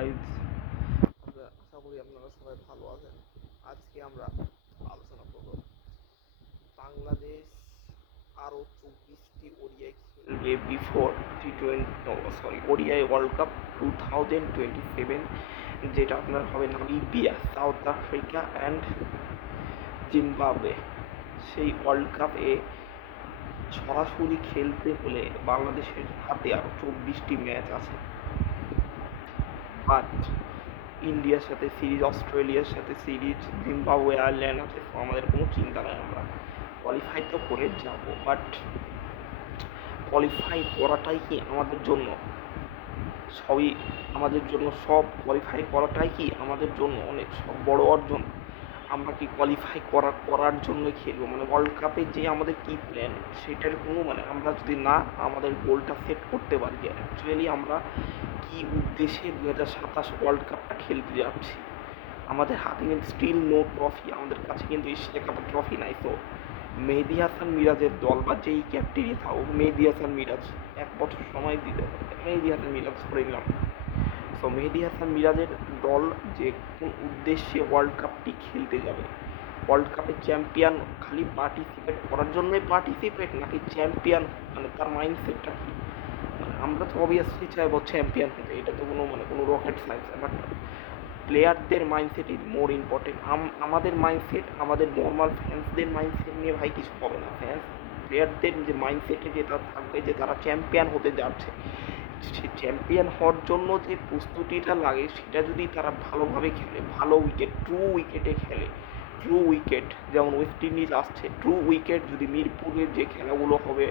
Guys, আশা করি আপনারা সবাই ভালো আছেন। আজকে আমরা আলোচনা করব বাংলাদেশ আরও 24টি ওডিআই খেলবে বিফোর ওডিআই ওয়ার্ল্ড কাপ 2027, যেটা আপনার হবে Namibia, south Africa and Zimbabwe. সেই ওয়ার্ল্ড কাপে সরাসরি খেলতে হলে বাংলাদেশের হাতে আরও 24টি ম্যাচ আছে। বাট ইন্ডিয়ার সাথে সিরিজ, অস্ট্রেলিয়ার সাথে সিরিজ, জিম্বাবুয়ে, আয়ারল্যান্ড আছে, তো আমাদের কোনো চিন্তা নেই, আমরা কোয়ালিফাই তো করে যাব। বাট কোয়ালিফাই করাটাই কি আমাদের জন্য সব কোয়ালিফাই করাটাই কি আমাদের জন্য অনেক সব বড় অর্জন? আমরা কি কোয়ালিফাই করার জন্য খেলবো? ওয়ার্ল্ড কাপে যে আমাদের কি প্ল্যান, সেটার কোনো আমরা যদি না আমাদের গোলটা সেট করতে পারি যে অ্যাকচুয়ালি আমরা কি উদ্দেশ্যে 2027 ওয়ার্ল্ড কাপটা খেলতে যাচ্ছি। আমাদের হাতে কিন্তু স্টিল নো ট্রফি, আমাদের কাছে কিন্তু এশিয়া কাপের ট্রফি নাই। তো মেহেদী হাসান মিরাজের দল বা যেই ক্যাপ্টেনই থাকুক, মেহেদী হাসান মিরাজ 1 বছর সময় দিতে হবে। মেহেদী হাসান মিরাজ ধরে নিলাম, তো মেহেদী হাসান মিরাজের দল যে কোন উদ্দেশ্যে ওয়ার্ল্ড কাপটি খেলতে যাবে, ওয়ার্ল্ড কাপে চ্যাম্পিয়ন খালি পার্টিসিপেট করার জন্যই পার্টিসিপেট, নাকি চ্যাম্পিয়ন তার মাইন্ডসেটটা কি? আমরা তো অবভিয়াসলি চাইবো চ্যাম্পিয়ন হতে, এটা তো কোনো রকেট সায়েন্স। বাট প্লেয়ারদের মাইন্ডসেট ইজ মোর ইম্পর্টেন্ট। আমাদের মাইন্ডসেট, আমাদের নর্মাল ফ্যান্সদের মাইন্ডসেট নিয়ে ভাই কিছু হবে না। প্লেয়ারদের যে মাইন্ডসেটে যেটা থাকবে যে তারা চ্যাম্পিয়ন হতে যাচ্ছে, সে চ্যাম্পিয়ন হওয়ার জন্য যে প্রস্তুতিটা লাগে সেটা যদি তারা ভালোভাবে খেলে, ভালো উইকেট, ট্রু উইকেটে খেলে, ট্রু উইকেট যেমন ওয়েস্ট ইন্ডিজ আসছে, ট্রু উইকেট যদি মিরপুরের যে খেলাগুলো হবে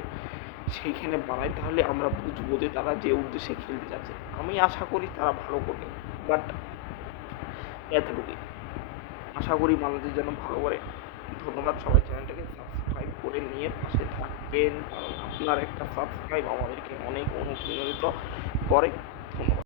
সেইখানে বানায়, তাহলে আমরা বুঝবো যে তারা যে উদ্দেশ্যে খেলতে যাচ্ছে। আমি আশা করি তারা ভালো করবে, বাট এতটুকুই আশা করি বাংলাদেশ যেন ভালো করে। ধন্যবাদ, সবাই চ্যানেলটাকে সাবস্ক্রাইব করে নিয়ে পাশে থাকবেন, কারণ আপনার একটা সাবস্ক্রাইব আমাদেরকে অনেক অনুপ্রাণিত করে। ধন্যবাদ।